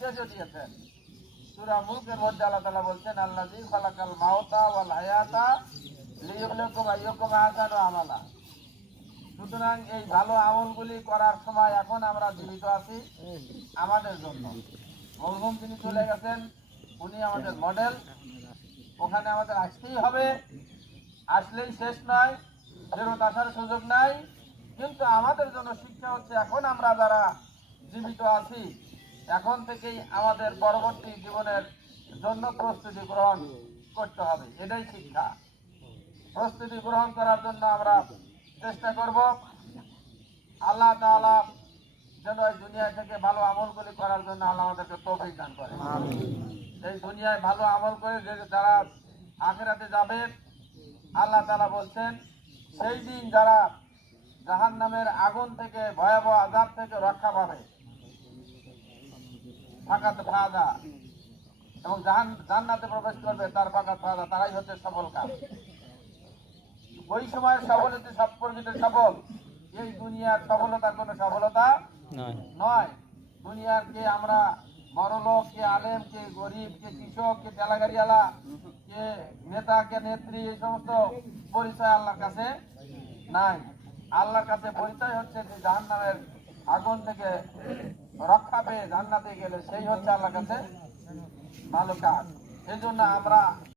নির্দেশও দিয়েছেন। সূরা মুলকের মধ্যে আল্লাহ তাআলা বলছেন, আল্লাযী খালাকাল মাউতা ওয়াল হায়াতা লিয়াবলুয়াকুম আইয়ুকুম আহসানু আমালা। সুতরাং এই ভালো আমলগুলি করার সময় এখন আমরা জীবিত আছি আমাদের জন্য। মরহুম যিনি চলে গেছেন উনি আমাদের মডেল, ওখানে আমাদের আসতেই হবে, আসলেই শেষ নয়, ফেরত আসার সুযোগ নাই। কিন্তু আমাদের জন্য শিক্ষা হচ্ছে এখন আমরা যারা জীবিত আছি এখন থেকেই আমাদের পরবর্তী জীবনের জন্য প্রস্তুতি গ্রহণ করতে হবে, এটাই শিক্ষা। প্রস্তুতি গ্রহণ করার জন্য আমরা চেষ্টা করব। আল্লাহ তাআলা যেন এই দুনিয়া থেকে ভালো আমলগুলি করার জন্য আল্লাহ আমাদেরকে তৌফিক দান করে। এই দুনিয়ায় ভালো আমল করে যে যারা আখিরাতে যাবে, আল্লাহ তাআলা বলছেন সেই দিন যারা জাহান্নামের আগুন থেকে ভয়াবহ আযাব থেকে রক্ষা পাবে, ফাকাত ফাযা, এবং জান্নাতে প্রবেশ করবে তার ফাকাত ফাযা, তারাই হচ্ছে সফল কাম। ওই সময় সফল হচ্ছে সব প্রকৃত সফল। এই দুনিয়ার সফলতার কোনো সফলতা নয়। দুনিয়ার কে আমরা বড়লোক, কে আলেম, কে গরিব, কে কৃষক, কে ঠেলাগাড়িওয়ালা, কে নেতা, কে নেত্রী, এই সমস্ত পরিচয় আল্লাহর কাছে নাই। আল্লাহর কাছে পরিচয় হচ্ছে যে জাহান্নামের আগুন থেকে রক্ষা পেয়ে জান্নাতে গেলে সেই হচ্ছে আল্লাহর কাছে ভালো কাজ। এই জন্য আমরা